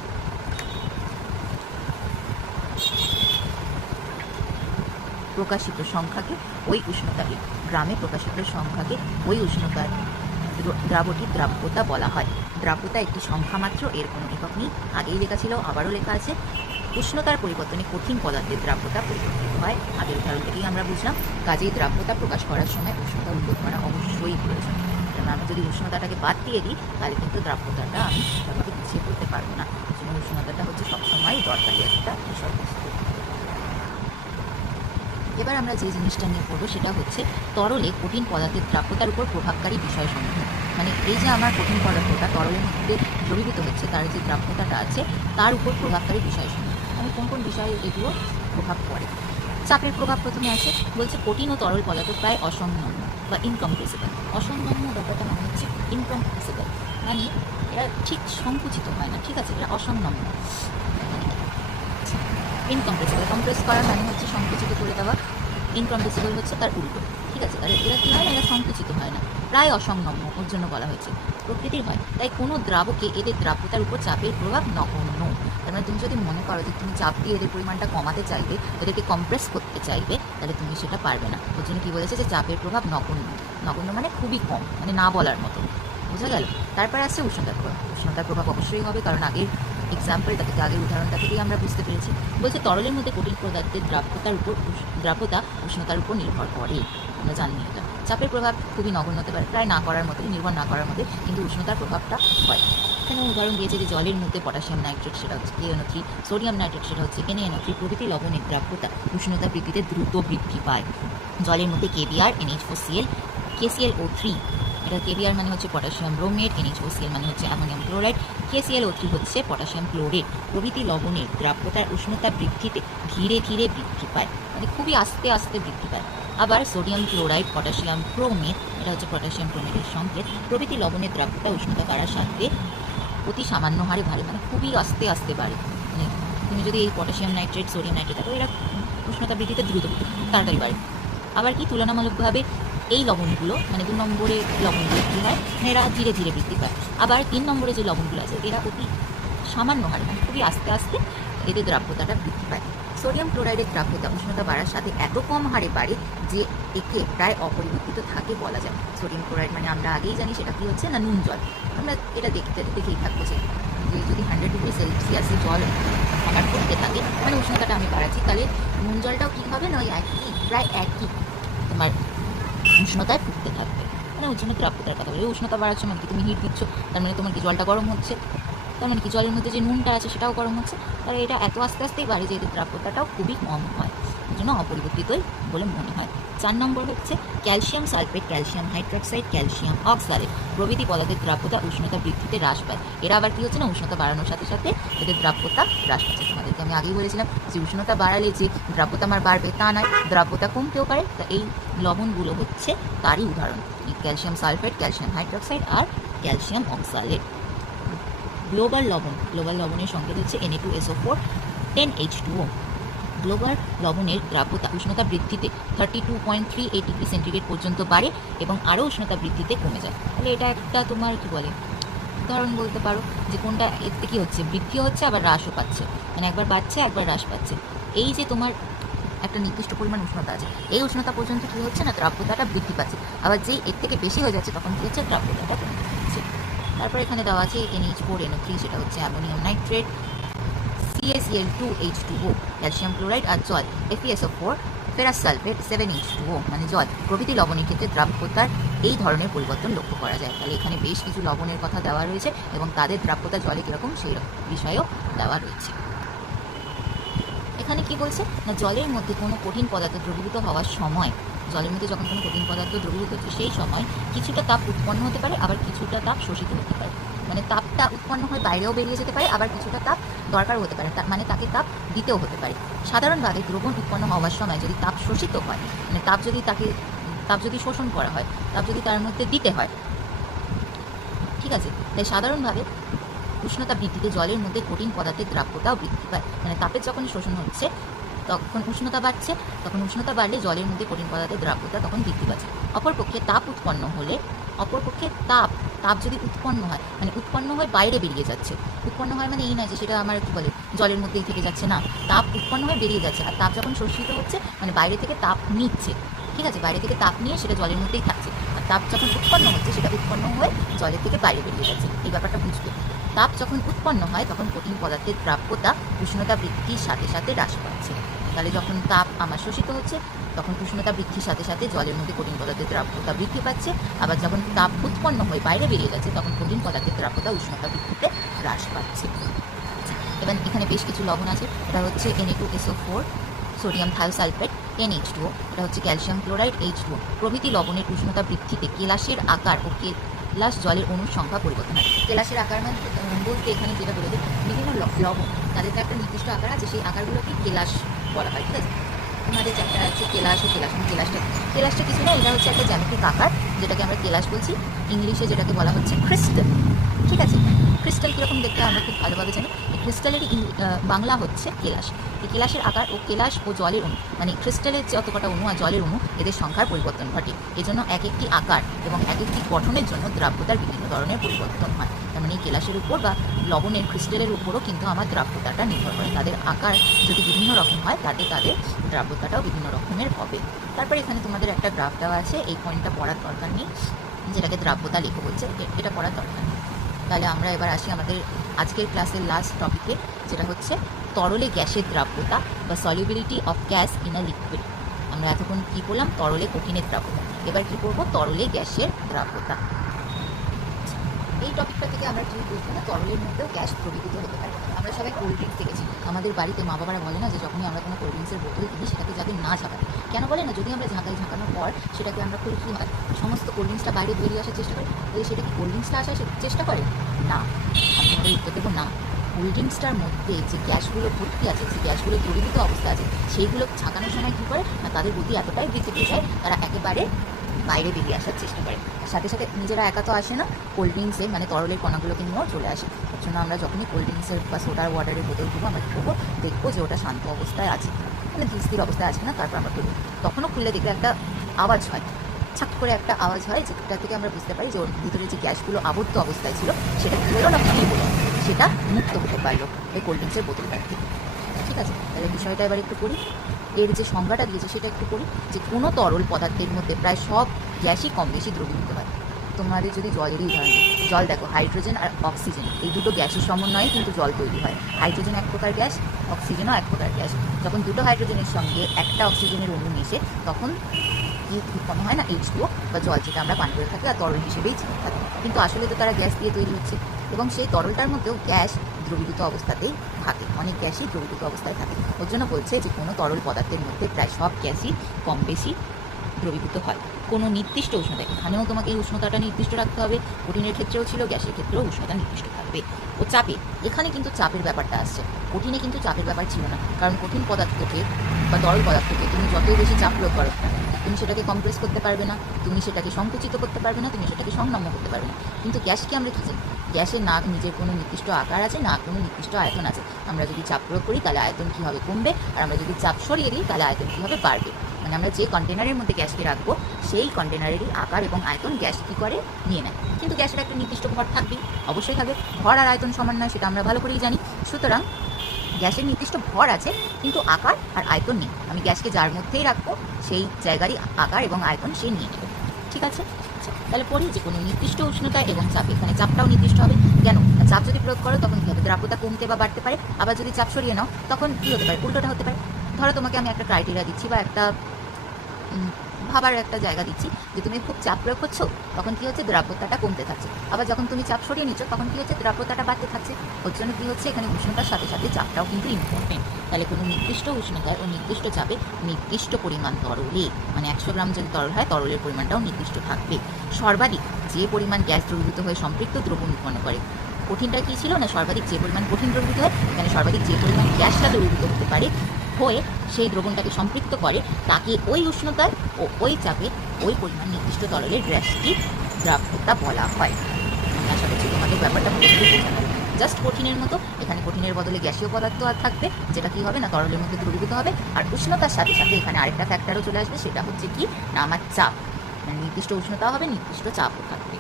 প্রকাশিত সংখ্যাকে ওই উষ্ণতাকে, গ্রামে প্রকাশিত সংখ্যাকে ওই উষ্ণতার দ্রাবটির দ্রাব্যতা বলা হয়। দ্রাব্যতা একটি সংখ্যা মাত্র, এর কোনো একক নেই, আগেই লেখা ছিল, আবারও লেখা আছে। উষ্ণতার পরিবর্তনে কঠিন পদার্থের দ্রাব্যতা পরিবর্তিত হয়, আগের উদাহরণ থেকেই আমরা বুঝলাম। কাজেই দ্রাব্যতা প্রকাশ করার সময় উষ্ণতা উল্লেখ করা অবশ্যই প্রয়োজন, কারণ আমি যদি উষ্ণতাটাকে বাদ দিয়ে দিই, তাহলে কিন্তু দ্রাব্যতাটা আমি সেভাবে গুছিয়ে করতে পারবো না। উষ্ণতাটা হচ্ছে সবসময় দরকারি একটা বিষয়বস্তু। এবার আমরা যে জিনিসটা নিয়ে পড়বো সেটা হচ্ছে তরলে কঠিন পদার্থের দ্রাব্যতার উপর প্রভাবকারী বিষয়সমূহ। মানে এই যে আমার কঠিন পদার্থটা তরলের মধ্যে দ্রবীভূত হচ্ছে, তার যে দ্রাব্যতাটা আছে তার উপর প্রভাবকারী বিষয়সমূহ, মানে কোন কোন বিষয়ে এগুলো প্রভাব পড়ে। চাপের প্রভাব প্রথমে আছে, বলছে কঠিন ও তরল পদার্থ প্রায় অসংলগ্ন বা ইনকম্প্রেসিবল। অসংলগ্ন ব্যাপারটা মানে হচ্ছে ইনকম্প্রেসিবল, মানে এরা ঠিক সংকুচিত হয় না। ঠিক আছে, এটা অসংলগ্ন। ইনকম্প্রেসিবল, কম্প্রেস করা মানে হচ্ছে সংকুচিত করে দেওয়া, ইনকম্প্রেসিবল হচ্ছে তার উল্টো। ঠিক আছে, তাহলে এরা কী হয়, এরা সংকুচিত হয় না, প্রায় অসংলগ্ন, ওর জন্য বলা হয়েছে প্রকৃতির হয়। তাই কোনো দ্রাবকে এদের দ্রাব্যতার উপর চাপের প্রভাব নগণ্য। তার মানে তুমি যদি মনে করো যে তুমি চাপ দিয়ে এদের পরিমাণটা কমাতে চাইবে, এদেরকে কম্প্রেস করতে চাইবে, তাহলে তুমি সেটা পারবে না। ওর জন্য কী বলেছে যে চাপের প্রভাব নগণ্য। নগণ্য মানে খুবই কম, মানে না বলার মতো। বোঝা গেল? তারপরে আসছে উষ্ণতার প্রভাব। উষ্ণতার প্রভাব অবশ্যই হবে, কারণ আগের এক্সাম্পলটা থেকে, আগের উদাহরণটা থেকেই আমরা বুঝতে পেরেছি। বলছে তরলের মধ্যে কঠিন পদার্থের দ্রাব্যতা উষ্ণতার উপর নির্ভর করে, আমরা জানি এটা। চাপের প্রভাব খুবই নগণ্য হতে পারে, প্রায় না করার মধ্যে, নির্ভর না করার মধ্যে, কিন্তু উষ্ণতার প্রভাবটা হয়। এখানে উদাহরণ দিয়েছে যে জলের মধ্যে পটাশিয়াম নাইট্রেট সেটা হচ্ছে KNO3, সোডিয়াম নাইট্রেট সেটা হচ্ছে NaNO3 প্রভৃতি লবণের দ্রাব্যতা উষ্ণতা বৃদ্ধিতে দ্রুত বৃদ্ধি পায়। জলের মধ্যে KBr, NH4Cl, KClO3, এটা KBr মানে হচ্ছে পটাশিয়াম ব্রোমেট, NH4Cl মানে হচ্ছে অ্যামোনিয়াম ক্লোরাইড, KClO3 হচ্ছে পটাশিয়াম ক্লোরেট প্রভৃতি লবণের দ্রাব্যতার উষ্ণতা বৃদ্ধিতে ধীরে ধীরে বৃদ্ধি পায়, মানে খুবই আস্তে আস্তে বৃদ্ধি পায়। আবার সোডিয়াম ক্লোরাইড, পটাশিয়াম ক্রোমেট, এটা হচ্ছে পটাশিয়াম ক্রোমেটের সংকেত, প্রভৃতি লবণের দ্রাব্যতা উষ্ণতা বাড়ার সাথে অতি সামান্য হারে বাড়ে, মানে খুবই আস্তে আস্তে বাড়ে। মানে তুমি যদি এই পটাশিয়াম নাইট্রেট, সোডিয়াম নাইট্রেট দেখো, এরা উষ্ণতা বৃদ্ধিতে দ্রুত তাড়াতাড়ি বাড়ে। আবার কি তুলনামূলকভাবে এই লবণগুলো মানে 2 নম্বরের লবণগুলো কী হয়, এরা ধীরে ধীরে বৃদ্ধি পায়। আবার 3 নম্বরে যে লবণগুলো আছে এরা অতি সামান্য হারে মানে খুবই আস্তে আস্তে এদের দ্রাব্যতাটা বৃদ্ধি পায়। সোডিয়াম ক্লোরাইডের দ্রাব্যতা উষ্ণতা বাড়ার সাথে এত কম হারে বাড়ে যে একে প্রায় অপরিবর্তিত থাকে বলা যায়। সোডিয়াম ক্লোরাইড মানে আমরা আগেই জানি সেটা কী হচ্ছে না, নুন জল। আমরা এটা দেখেই থাকবো যে যদি 100 ডিগ্রি সেলসিয়াসে জল আমার করতে থাকে মানে উষ্ণতাটা আমি বাড়াচ্ছি, তাহলে নুন জলটাও কী হবে না, ওই একই প্রায় একই তোমার উষ্ণতায় ফুটতে থাকবে। মানে উষ্ণতা দ্রাব্যতার কথা বলি, উষ্ণতা বাড়ার সময় কি তুমি হিট দিচ্ছ, তার মানে তোমার কি জলটা গরম হচ্ছে, তার মানে কি জলের মধ্যে যে নুনটা আছে সেটাও গরম হচ্ছে। তাহলে এটা এত আস্তে আস্তেই বাড়ে যে এদের দ্রাব্যতাটাও খুবই কম হয়, এই জন্য অপরিবর্তিতই বলে মনে হয়। 4 নম্বর হচ্ছে calcium sulphate, calcium hydroxide, calcium oxalate প্রভৃতি পদার্থের দ্রাব্যতা উষ্ণতা বৃদ্ধিতে হ্রাস পায়। এরা আবার কি হচ্ছে না, উষ্ণতা বাড়ানোর সাথে সাথে এদের দ্রাব্যতা হ্রাস পাচ্ছে। তোমাদেরকে আমি আগেই বলেছিলাম যে উষ্ণতা বাড়ালে যে দ্রাব্যতা আমার বাড়বে তা নয়, দ্রাব্যতা কমতেও পারে। তা এই লবণগুলো হচ্ছে তারই উদাহরণ, ক্যালসিয়াম সালফেট, ক্যালসিয়াম হাইড্রক্সাইড আর ক্যালসিয়াম অক্সালেট। গ্লোবাল লবণের সংকেত হচ্ছে Na2SO4 10H2O। গ্লোবাল লবণের দ্রাব্যতা উষ্ণতা বৃদ্ধিতে 32.38 ডিগ্রি সেন্টিগ্রেড পর্যন্ত বাড়ে এবং আরও উষ্ণতা বৃদ্ধিতে কমে যায়। তাহলে এটা একটা তোমার কি বলে উদাহরণ বলতে পারো যে কোনটা এতে কী হচ্ছে, বৃদ্ধিও হচ্ছে আবার হ্রাসও পাচ্ছে, মানে একবার বাড়ছে একবার হ্রাস পাচ্ছে। এই যে তোমার একটা নির্দিষ্ট পরিমাণ উষ্ণতা আছে, এই উষ্ণতা পর্যন্ত কী হচ্ছে না, দ্রাব্যতাটা বৃদ্ধি পাচ্ছে। আবার যেই এর থেকে বেশি হয়ে যাচ্ছে তখন কী হচ্ছে, দ্রাব্যতাটা কমে যাচ্ছে। তারপর এখানে দেওয়া আছে NH4NO3, সেটা হচ্ছে ammonium nitrate, CaCl2H2O calcium chloride আর জল, FeSO4 ফেরাস সালফেট 7H2O মানে জল প্রভৃতি লবণের ক্ষেত্রে দ্রাব্যতার এই ধরনের পরিবর্তন লক্ষ্য করা যায়। তাহলে এখানে বেশ কিছু লবণের কথা দেওয়া রয়েছে এবং তাদের দ্রাব্যতা জলে কীরকম সেই বিষয়েও দেওয়া রয়েছে। এখানে কি বলছে না, জলের মধ্যে কোনো কঠিন পদার্থ দ্রবীভূত হওয়ার সময়, জলের মধ্যে যখন কোনো কঠিন পদার্থ দ্রবীভূত হচ্ছে সেই সময় কিছুটা তাপ উৎপন্ন হতে পারে, আবার কিছুটা তাপ শোষিত হতে পারে। মানে তাপটা উৎপন্ন হয়ে বাইরেও বেরিয়ে যেতে পারে, আবার কিছুটা তাপ দরকারও হতে পারে, মানে তাকে তাপ দিতেও হতে পারে। সাধারণভাবে দ্রবণ উৎপন্ন হওয়ার সময় যদি তাপ শোষিত হয়, মানে তাপ যদি শোষণ করা হয়, তাপ যদি তার মধ্যে দিতে হয়, ঠিক আছে, তাই সাধারণভাবে উষ্ণতা বৃদ্ধিতে জলের মধ্যে কঠিন পদার্থের দ্রাব্যতাও বৃদ্ধি পায়। মানে তাপের যখন শোষণ হচ্ছে তখন উষ্ণতা বাড়ছে, তখন উষ্ণতা বাড়লে জলের মধ্যে কঠিন পদার্থের দ্রাব্যতা তখন বৃদ্ধি পাচ্ছে। অপরপক্ষে তাপ উৎপন্ন হলে, তাপ যদি উৎপন্ন হয় মানে উৎপন্ন হয়ে বাইরে বেরিয়ে যাচ্ছে, উৎপন্ন হয় মানে এই না যে সেটা আমার কি বলে জলের মধ্যেই থেকে যাচ্ছে, না, তাপ উৎপন্ন হয়ে বেরিয়ে যাচ্ছে। আর তাপ যখন শোষিত হচ্ছে মানে বাইরে থেকে তাপ নিচ্ছে, ঠিক আছে, বাইরে থেকে তাপ নিয়ে সেটা জলের মধ্যেই থাকছে। আর তাপ যখন উৎপন্ন হচ্ছে সেটা উৎপন্ন হয়ে জলের থেকে বাইরে বেরিয়ে যাচ্ছে। এই ব্যাপারটা বুঝবে। তাপ যখন উৎপন্ন হয় তখন কঠিন পদার্থের দ্রাব্যতা উষ্ণতা বৃদ্ধির সাথে সাথে হ্রাস পাচ্ছে। তাহলে যখন তাপ আমার শোষিত হচ্ছে তখন উষ্ণতা বৃদ্ধির সাথে সাথে জলের মধ্যে কঠিন পদার্থের দ্রাব্যতা বৃদ্ধি পাচ্ছে, আবার যখন তাপ উৎপন্ন হয়ে বাইরে বেরিয়ে যাচ্ছে তখন কঠিন পদার্থের দ্রাব্যতা উষ্ণতা বৃদ্ধিতে হ্রাস পাচ্ছে। এবার এখানে বেশ কিছু লবণ আছে, এটা হচ্ছে Na2SO4, সোডিয়াম থায়োসালফেট 10H2O, এটা হচ্ছে ক্যালসিয়াম ক্লোরাইড H2O প্রভৃতি লবণের উষ্ণতা বৃদ্ধিতে কেলাসের আকার ও কেলাস জলের অণুর সংখ্যা পরিবর্তন হয়। কেলাসের আকার মানে বলতে এখানে যেটা বলে যে বিভিন্ন লবণ তাদের একটা নির্দিষ্ট আকার আছে, সেই আকারগুলোকে কেলাস বলা হয়, ঠিক আছে। আমাদের চ্যাপ্টার আছে কেলাস ও কেলাস। কেলাসটা কিছু না, এটা হচ্ছে একটা জ্যামিতিক আকার যেটাকে আমরা কেলাস বলছি, ইংলিশে যেটাকে বলা হচ্ছে ক্রিস্টাল, ঠিক আছে। ক্রিস্টাল কীরকম দেখতে আমরা খুব ভালোভাবে জানি। এই ক্রিস্টালের বাংলা হচ্ছে কেলাস। এই কেলাসের আকার ও কেলাস ও জলের অণু মানে ক্রিস্টালের যতকটা অণু আর জলের অণু এদের সংখ্যার পরিবর্তন ঘটে। এজন্য এক একটি আকার এবং এক একটি গঠনের জন্য দ্রাব্যতার বিভিন্ন ধরনের পরিবর্তন হয়। তার মানে এই কেলাসের উপর বা লবণের ক্রিস্টালের উপরও কিন্তু আমার দ্রাব্যতাটা নির্ভর করে। তাদের আকার যদি বিভিন্ন রকম হয় তাতে তাদের দ্রাব্যতাটাও বিভিন্ন রকমের হবে। তারপরে এখানে তোমাদের একটা গ্রাফ দেওয়া আছে, এই পয়েন্টটা পড়ার দরকার নেই, যেটাকে দ্রাব্যতা লেখো বলছে, এটা পড়ার দরকার নেই। তাহলে আমরা এবার আসি আমাদের আজকের ক্লাসের লাস্ট টপিকে, যেটা হচ্ছে তরলে গ্যাসের দ্রাব্যতা বা solubility of gas in a liquid. আমরা এতক্ষণ কী করলাম, তরলে কঠিনের দ্রাব্যতা, এবার কী করবো, তরলে গ্যাসের দ্রাব্যতা। এই টপিকটা থেকে আমরা কি বুঝবো না, তরলের মধ্যেও গ্যাস দ্রবীভূত হতে পারে। আমরা সবাই কোল্ড ড্রিঙ্কস দেখেছি, আমাদের বাড়িতে মা বাবারা বলে না যে যখনই আমরা কোনো কোল্ড ড্রিঙ্কসের বোতল কিনি সেটাকে যাতে না ঝাঁকাতে। কেন বলে না, যদি আমরা ঝাঁকাই, ঝাঁকানোর পর সেটাকে আমরা খুলে কী হয়, সমস্ত কোল্ড ড্রিঙ্কসটা বাইরে বেরিয়ে আসার চেষ্টা করে। তাহলে সেটা কি কোল্ড ড্রিঙ্কসটা আসার চেষ্টা করে না? আমি তোমাদের উত্তর দেবো না। কোল্ড ড্রিঙ্কসটার মধ্যে যে গ্যাসগুলো ভর্তি আছে, যে গ্যাসগুলো দ্রবীভূত অবস্থা আছে, সেইগুলো ঝাঁকানোর সময় কী করে না, তাদের গতি এতটাই বৃদ্ধি পেয়ে যায়, তারা একেবারে বাইরে বেরিয়ে আসার চেষ্টা করে। সাথে সাথে নিজেরা একা তো আসে না, কোল্ড ড্রিঙ্কসে মানে তরলের কণাগুলোকে নিয়েও চলে আসে। তার জন্য আমরা যখনই কোল্ড ড্রিঙ্কসের বা সোডার ওয়াটারের বোতল দেবো, আমরা কী করবো, দেখবো যে ওটা শান্ত অবস্থায় আছে, মানে স্থির অবস্থায় আছে না, তারপর আমরা খুলবো। তখনও খুললে দেখলে একটা আওয়াজ হয়, ছাক করে একটা আওয়াজ হয়, যেটা থেকে আমরা বুঝতে পারি যে ওর ভিতরে যে গ্যাসগুলো আবদ্ধ অবস্থায় ছিল সেটা কী হলো না, কী হলো, সেটা মুক্ত হতে পারলো এই কোল্ড ড্রিঙ্কসের বোতলটার থেকে। ঠিক আছে, তাহলে বিষয়টা এবার একটু করি। এর যে সংজ্ঞাটা দিয়েছে সেটা একটু করি, যে কোনো তরল পদার্থের মধ্যে প্রায় সব গ্যাসই কম বেশি দ্রবীভূত হয়। তোমাদের যদি জলেরই উদাহরণ দিই, জল দেখো, হাইড্রোজেন আর অক্সিজেন এই দুটো গ্যাসের সমন্বয়ে কিন্তু জল তৈরি হয়। হাইড্রোজেন এক প্রকার গ্যাস, অক্সিজেনও এক প্রকার গ্যাস। যখন দুটো হাইড্রোজেনের সঙ্গে একটা অক্সিজেনের অণু মিশে তখন কি উৎপন্ন হয় না, H2O বা জল, যেটা আমরা পান করে থাকি আর তরল হিসেবেই চিনে থাকি। কিন্তু আসলে তো তারা গ্যাস দিয়ে তৈরি হচ্ছে, এবং সেই তরলটার মধ্যেও গ্যাস দ্রবীভূত অবস্থাতেই থাকে, অনেক গ্যাসই দ্রবীভূত অবস্থায় থাকে। ওর জন্য বলছে যে কোনো তরল পদার্থের মধ্যে প্রায় সব গ্যাসই কম বেশি দ্রবীভূত হয় কোনো নির্দিষ্ট উষ্ণতায়। এখানেও তোমাকে এই উষ্ণতাটা নির্দিষ্ট রাখতে হবে, কঠিনের ক্ষেত্রেও ছিল, গ্যাসের ক্ষেত্রেও উষ্ণতা নির্দিষ্ট থাকবে। ও চাপে, এখানে কিন্তু চাপের ব্যাপারটা আসছে, কঠিনে কিন্তু চাপের ব্যাপার ছিল না। কারণ কঠিন পদার্থকে বা তরল পদার্থকে তুমি যতই বেশি চাপ প্রয়োগ করো, তুমি সেটাকে কম্প্রেস করতে পারবে না, তুমি সেটাকে সংকুচিত করতে পারবে না, তুমি সেটাকে সংনম্য করতে পারবে না। কিন্তু গ্যাসকে আমরা কী জানি, গ্যাসের না নিজের কোনো নির্দিষ্ট আকার আছে, না কোনো নির্দিষ্ট আয়তন আছে। আমরা যদি চাপ প্রয়োগ করি তাহলে আয়তন কী হবে, কমবে, আর আমরা যদি চাপ সরিয়ে দিই তাহলে আয়তন কী হবে, বাড়বে। মানে আমরা যে কন্টেনারের মধ্যে গ্যাসকে রাখবো সেই কন্টেনারেরই আকার এবং আয়তন গ্যাস কী করে নিয়ে নেয়। কিন্তু গ্যাসের একটা নির্দিষ্ট ভর থাকবেই, অবশ্যই থাকবে, ভর আর আয়তন সমান নয়, সেটা আমরা ভালো করেই জানি। সুতরাং গ্যাসের নির্দিষ্ট ভর আছে কিন্তু আকার আর আয়তন নেই। আমি গ্যাসকে যার মধ্যেই রাখবো সেই জায়গারই আকার এবং আয়তন সে নিয়ে নেবে। ঠিক আছে, তাহলে পড়ি যে কোনো নির্দিষ্ট উষ্ণতা এবং চাপ, এখানে চাপটাও নির্দিষ্ট হবে। কেন, চাপ যদি প্রয়োগ করো তখন কী হবে, দ্রাব্যতা কমতে বা বাড়তে পারে। আবার যদি চাপ সরিয়ে নাও তখন কী হতে পারে, উল্টোটা হতে পারে। ধরো তোমাকে আমি একটা ক্রাইটেরিয়া দিচ্ছি বা একটা ভাবার একটা জায়গা দিচ্ছি, যে তুমি খুব চাপ প্রয়োগ করছো তখন কী হচ্ছে, দ্রাব্যতাটা কমতে থাকছে। আবার যখন তুমি চাপ সরিয়ে নিচ্ছ তখন কী হচ্ছে, দ্রাব্যতাটা বাড়তে থাকছে। ওর জন্য কী হচ্ছে, এখানে উষ্ণতার সাথে সাথে চাপটাও কিন্তু ইম্পর্টেন্ট। তাহলে কোনো নির্দিষ্ট উষ্ণতায় ও নির্দিষ্ট চাপে নির্দিষ্ট পরিমাণ তরলে, মানে 100 গ্রাম যদি তরল হয় তরলের পরিমাণটাও নির্দিষ্ট থাকবে। সর্বাধিক যে পরিমাণ গ্যাস দ্রবীভূত হয়ে সম্পৃক্ত দ্রবণ উৎপন্ন করে। কঠিনটা কী ছিল না, সর্বাধিক যে পরিমাণ কঠিন দ্রবীভূত হয়, মানে সর্বাধিক যে পরিমাণ গ্যাসটা দ্রবীভূত হতে পারে হয়ে সেই দ্রবণটাকে সম্পৃক্ত করে, তাকে ওই উষ্ণতায় ও ওই চাপে ওই পরিমাণ নির্দিষ্ট তরলের গ্যাসটি দ্রাব্যতা বলা হয়। আশা করছি তোমাদের ব্যাপারটা পুরোপুরি বোঝা যাবে। জাস্ট কঠিনের মতো, এখানে কঠিনের বদলে গ্যাসীয় পদার্থ আর থাকবে, যেটা কি হবে না, তরলের মধ্যে দ্রবীভূত হবে। আর উষ্ণতার সাথে সাথে এখানে আরেকটা ফ্যাক্টরও চলে আসবে, সেটা হচ্ছে কি না, আমার চাপ, মানে নির্দিষ্ট উষ্ণতাও হবে, নির্দিষ্ট চাপও থাকবে।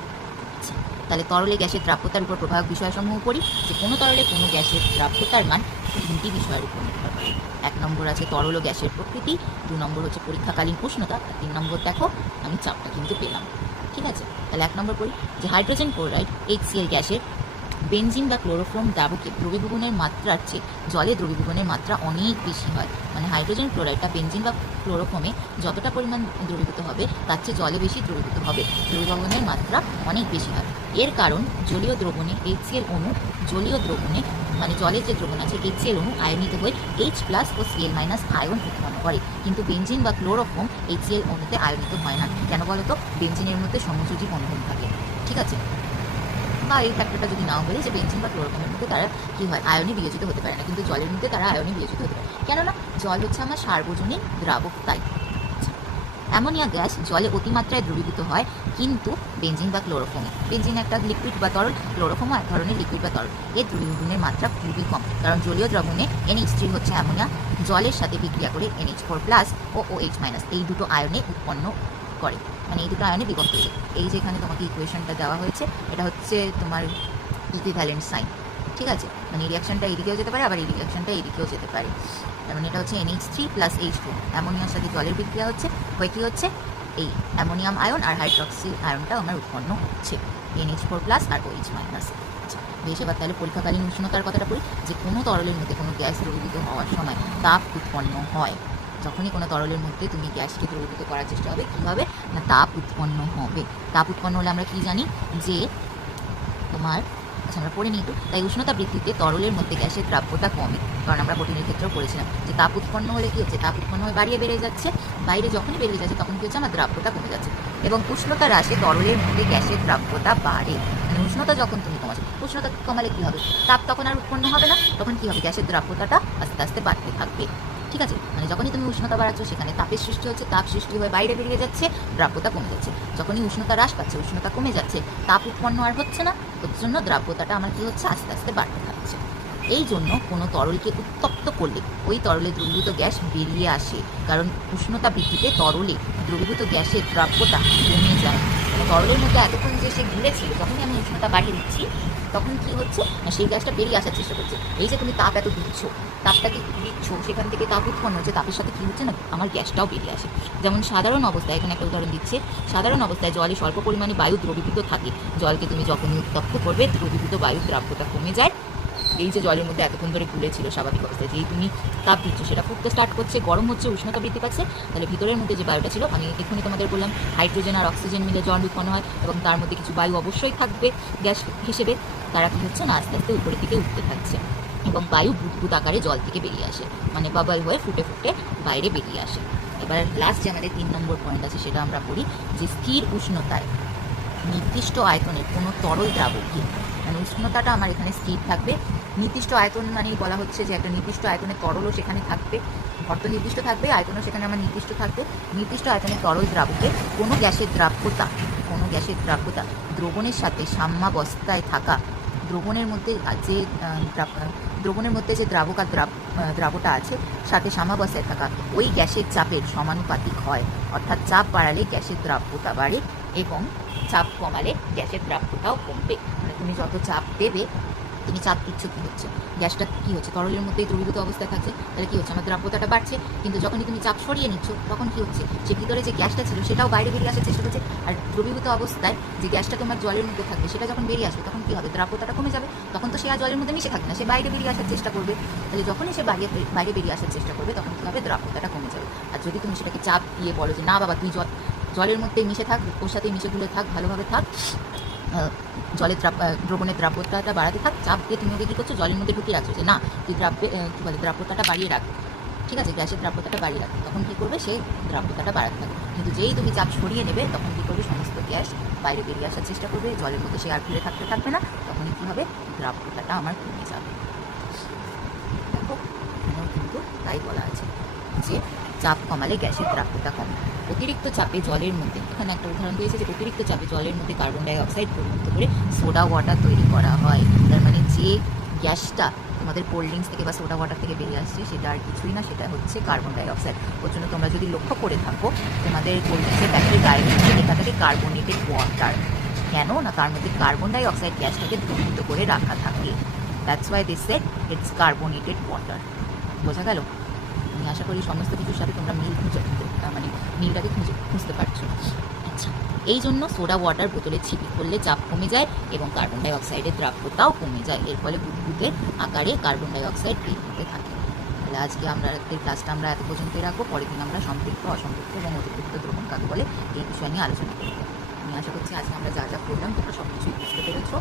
তাহলে তরলে গ্যাসের দ্রাব্যতার উপর প্রভাবক বিষয়সমূহ পড়ি, যে কোনো তরলে কোনো গ্যাসের দ্রাব্যতার মান 3টি বিষয়ের উপর নির্ভর করে। 1 নম্বর আছে তরল ও গ্যাসের প্রকৃতি, 2 নম্বর হচ্ছে পরীক্ষাকালীন উষ্ণতা, 3 নম্বর দেখো আমি চাপটা কিন্তু পেলাম। ঠিক আছে, তাহলে 1 নম্বর পড়ি, যে হাইড্রোজেন ক্লোরাইড HCl গ্যাসের বেনজিন বা ক্লোরোফর্ম দ্রাবকে দ্রবীভবনের মাত্রার চেয়ে জলে দ্রবীভবনের মাত্রা অনেক বেশি হয়। মানে হাইড্রোজেন ক্লোরাইডটা বেনজিন বা ক্লোরোফর্মে যতটা পরিমাণ দ্রবীভূত হবে তার চেয়ে জলে বেশি দ্রবীভূত হবে, দ্রবীভবনের মাত্রা অনেক বেশি হয়। এর কারণ জলীয় দ্রবণে HCl অণু, জলীয় দ্রবণে মানে জলের যে দ্রবণ আছে HCl অণু আয়নিত হয়ে H+ ও Cl- আয়ন উৎপন্ন করে, কিন্তু বেনজিন বা ক্লোরোফর্ম HCl অণুতে আয়নিত হয় না। কেন বলো তো, বেনজিনের মধ্যে সমযোজী বন্ধন থাকে। ঠিক আছে, বা এই ফ্যাক্টরটা যদি নাও বলি যে বেনজিন বা ক্লোরোফর্মের মধ্যে তারা কী হয়, আয়নে বিয়োজিত হতে পারে না, কিন্তু জলের মধ্যে তারা আয়নে বিয়োজিত হতে পারে। কেননা জল হচ্ছে আমার সার্বজনীন দ্রাবক, তাই। অ্যামোনিয়া গ্যাস জলে অতিমাত্রায় দ্রবীভূত হয় কিন্তু বেনজিন বা ক্লোরোফর্মে, বেনজিন একটা লিকুইড বা তরল, ক্লোরোফর্ম এক ধরনের লিকুইড বা তরল, এর দ্রবীভবনের মাত্রা খুবই কম। কারণ জলীয় দ্রবণে NH3 হচ্ছে অ্যামোনিয়া, জলের সাথে বিক্রিয়া করে NH4+ ও OH- এই দুটো আয়নে উৎপন্ন করে, মানে এই দুটো আয়নে বিভক্ত হয়েছে। এই যে এখানে তোমাকে ইকুয়েশনটা দেওয়া হয়েছে, এটা হচ্ছে তোমার ইকুইভ্যালেন্ট সাইন। ঠিক আছে, মানে এই রিয়াকশনটা এদিকেও যেতে পারে, আবার এই রিয়াকশনটা এদিকেও যেতে পারে। যেমন এটা হচ্ছে NH3 + H2, অ্যামোনিয়ার সাথে জলের বিক্রিয়া হচ্ছে, হয়ে কী হচ্ছে, এই অ্যামোনিয়াম আয়ন আর হাইড্রক্সিল আয়নটাও আমার উৎপন্ন হচ্ছে, NH4+ আর OH-। আচ্ছা বেশ, এবার তাহলে পরীক্ষাকালীন উষ্ণতার কথাটা বলি, যে কোনো তরলের মধ্যে কোনো গ্যাস দ্রবীভূত হওয়ার সময় তাপ উৎপন্ন হয়। যখনই কোনো তরলের মধ্যে তুমি গ্যাসকে দ্রবীভূত করার চেষ্টা হবে, কী হবে না, তাপ উৎপন্ন হবে। তাপ উৎপন্ন হলে আমরা কী জানি, যে তোমার, আচ্ছা আমরা পড়ে নিই একটু। তাই উষ্ণতা বৃদ্ধিতে তরলের মধ্যে গ্যাসের দ্রাব্যতা কমে, কারণ আমরা প্রোটিনের ক্ষেত্রেও পড়েছিলাম যে তাপ উৎপন্ন হলে কি হচ্ছে, তাপ উৎপন্ন হয়ে বাড়িয়ে বেড়ে যাচ্ছে, বাইরে যখনই বেরিয়ে যাচ্ছে তখন কি হচ্ছে, আমার দ্রাব্যতা কমে যাচ্ছে। এবং উষ্ণতা হ্রাসে তরলের মধ্যে গ্যাসের দ্রাব্যতা বাড়ে। মানে উষ্ণতা যখন তুমি কমাচ্ছ, উষ্ণতা কমালে কি হবে, তাপ তখন আর উৎপন্ন হবে না, তখন কি হবে, গ্যাসের দ্রাব্যতাটা আস্তে আস্তে বাড়তে থাকবে। ঠিক আছে, মানে যখনই তুমি উষ্ণতা বাড়াচ্ছ সেখানে তাপের সৃষ্টি হচ্ছে, তাপ সৃষ্টি হয়ে বাইরে বেরিয়ে যাচ্ছে, দ্রাব্যতা কমে যাচ্ছে। যখনই উষ্ণতা হ্রাস পাচ্ছে, উষ্ণতা কমে যাচ্ছে, তাপ উৎপন্ন আর হচ্ছে না, ওর জন্য দ্রাব্যতাটা আমার কি হচ্ছে, আস্তে আস্তে বাড়তে থাকছে। এই জন্য কোনো তরলকে উত্তপ্ত করলে ওই তরলে দ্রবীভূত গ্যাস বেরিয়ে আসে, কারণ উষ্ণতা বৃদ্ধিতে তরলে দ্রবীভূত গ্যাসের দ্রাব্যতা কমে যায়। তরলের মধ্যে এতক্ষণ যে সে ঘুরেছিল, যখনই আমি উষ্ণতা বাড়িয়ে দিচ্ছি তখন কি হচ্ছে না, সেই গ্যাসটা বেরিয়ে আসার চেষ্টা করছে। এই যে তুমি তাপ এত দিচ্ছ, তাপটাকে দিচ্ছ, সেখান থেকে তাপ উৎপন্ন হচ্ছে, তাপের সাথে কী হচ্ছে না, আমার গ্যাসটাও বেরিয়ে আসে। যেমন সাধারণ অবস্থায়, এখানে একটা উদাহরণ দিচ্ছে, সাধারণ অবস্থায় জলে স্বল্প পরিমাণে বায়ু দ্রবীভূত থাকে। জলকে তুমি যখনই উত্তপ্ত করবে, দ্রবীভূত বায়ুর দ্রাব্যতা কমে যায়। এই যে জলের মধ্যে এতক্ষণ ধরে গুলেছিল স্বাভাবিক অবস্থায়, যেই তুমি তাপ দিচ্ছ সেটা ফুটতে স্টার্ট করছে, গরম হচ্ছে, উষ্ণতা বৃদ্ধি পাচ্ছে, তাহলে ভিতরের মধ্যে যে বায়ুটা ছিল, আমি এক্ষুনি তোমাদের বললাম হাইড্রোজেন আর অক্সিজেন মিলে জল উৎপন্ন হয় এবং তার মধ্যে কিছু বায়ু অবশ্যই থাকবে গ্যাস হিসেবে, তারা কি হচ্ছে না, আস্তে আস্তে উপরের দিকে উঠতে থাকছে এবং বায়ু বুদবুদ আকারে জল থেকে বেরিয়ে আসে, মানে বাবাল হয়ে ফুটে ফুটে বাইরে বেরিয়ে আসে। এবার লাস্ট যে আমাদের 3 নম্বর পয়েন্ট আছে সেটা আমরা পড়ি, যে স্থির উষ্ণতায় নির্দিষ্ট আয়তনের কোনো তরল দ্রাবককে, মানে উষ্ণতাটা আমার এখানে স্থির থাকবে, নির্দিষ্ট আয়তন মানেই বলা হচ্ছে যে একটা নির্দিষ্ট আয়তনের তরলও সেখানে থাকবে, অর্থ নির্দিষ্ট থাকবে, আয়তনও সেখানে আমার নির্দিষ্ট থাকবে। নির্দিষ্ট আয়তনের তরল দ্রাবকে কোনো গ্যাসের দ্রাব্যতা দ্রবণের সাথে সাম্যাবস্থায় থাকা, দ্রবণের মধ্যে যে দ্রাবক আর দ্রাবটা আছে সাথে সাম্যাবস্থায় থাকা ওই গ্যাসের চাপের সমানুপাতিক হয়। অর্থাৎ চাপ বাড়ালে গ্যাসের দ্রাব্যতা বাড়ে এবং চাপ কমালে গ্যাসের দ্রাব্যতাও কমবে। মানে তুমি যত চাপ দেবে, তুমি চাপ দিচ্ছ, কী হচ্ছে, গ্যাসটা কী হচ্ছে, তরলের মধ্যেই দ্রবীভূত অবস্থায় থাকছে, তাহলে কী হচ্ছে, আমার দ্রাব্যতাটা বাড়ছে। কিন্তু যখনই তুমি চাপ সরিয়ে নিচ্ছ তখন কী হচ্ছে, সে ভিতরে যে গ্যাসটা ছিল সেটাও বাইরে বেরিয়ে আসার চেষ্টা করছে। আর দ্রবীভূত অবস্থায় যে গ্যাসটা তোমার জলের মধ্যে থাকবে সেটা যখন বেরিয়ে আসবে তখন কী হবে, দ্রাব্যতাটা কমে যাবে, তখন তো সে আর জলের মধ্যে মিশে থাকবে না, সে বাইরে বেরিয়ে আসার চেষ্টা করবে। তাহলে যখনই সে বাইরে বেরিয়ে আসার চেষ্টা করবে তখন কী হবে, দ্রাব্যতাটা কমে যাবে। আর যদি তুমি সেটাকে চাপ দিয়ে বলো যে না বাবা তুই জলের মধ্যেই মিশে থাক, ওর সাথেই মিশে গুলে থাক, ভালোভাবে থাক, জলের দ্রবণের দ্রাব্যতাটা বাড়াতে থাক, চাপ দিয়ে তুমি ওকে কী করছো, জলের মধ্যে ঢুকিয়ে রাখছো যে না তুই দ্রাব্যতাটা বাড়িয়ে রাখ, ঠিক আছে, গ্যাসের দ্রাব্যতাটা বাড়িয়ে রাখ, তখন কী করবে, সে দ্রাব্যতাটা বাড়াতে থাকবে। কিন্তু যেই তুমি চাপ সরিয়ে নেবে তখন কী করবে, সমস্ত গ্যাস বাইরে বেরিয়ে আসার চেষ্টা করবে, জলের মধ্যে সে আর ঘুরে থাকবে না, তখনই কী হবে, দ্রাব্যতাটা আমার কমে যাবে। দেখো এখানেও কিন্তু তাই বলা আছে যে চাপ কমালে গ্যাসের দ্রাব্যতা কমে। অতিরিক্ত চাপে জলের মধ্যে, এখানে একটা উদাহরণ দিয়েছে যে অতিরিক্ত চাপে জলের মধ্যে কার্বন ডাই অক্সাইড পরিণত করে সোডা ওয়াটার তৈরি করা হয়। তার মানে যে গ্যাসটা তোমাদের কোল্ড ড্রিঙ্কস থেকে বা সোডা ওয়াটার থেকে বেরিয়ে আসছে সেটা আর কিছুই না, সেটা হচ্ছে কার্বন ডাই অক্সাইড। ওর জন্য তোমরা যদি লক্ষ্য করে থাকো, তোমাদের কোল্ড ড্রিঙ্কসের প্যাকেটের গায়ে লেখা থাকে কার্বনেটেড ওয়াটার। কেন না, তার মধ্যে কার্বন ডাই অক্সাইড গ্যাসটাকে দ্রবীভূত করে রাখা থাকে। That's why they said it's carbonated water. বোঝা গেল? আমি আশা করি সমস্ত কিছুর সাথে তোমরা মিলটাকে খুঁজতে পারছো। আচ্ছা, এই জন্য সোডা ওয়াটার বোতলে ছিপি করলে চাপ কমে যায় এবং কার্বন ডাই অক্সাইডের দ্রাব্যতাও কমে যায়। এর ফলে বুদবুদের আকারে কার্বন ডাই অক্সাইড বের হতে থাকে। তাহলে আজকে এই ক্লাসটা আমরা এত পর্যন্তই রাখবো। পরের দিন আমরা সম্পৃক্ত, অসম্পৃক্ত এবং অতিরিক্ত দ্রবণ কাকে বলে এই বিষয় নিয়ে আলোচনা করবো। আমি আশা করছি আজকে আমরা যা যা করলাম তোমরা সব কিছুই বুঝতে পেরেছো।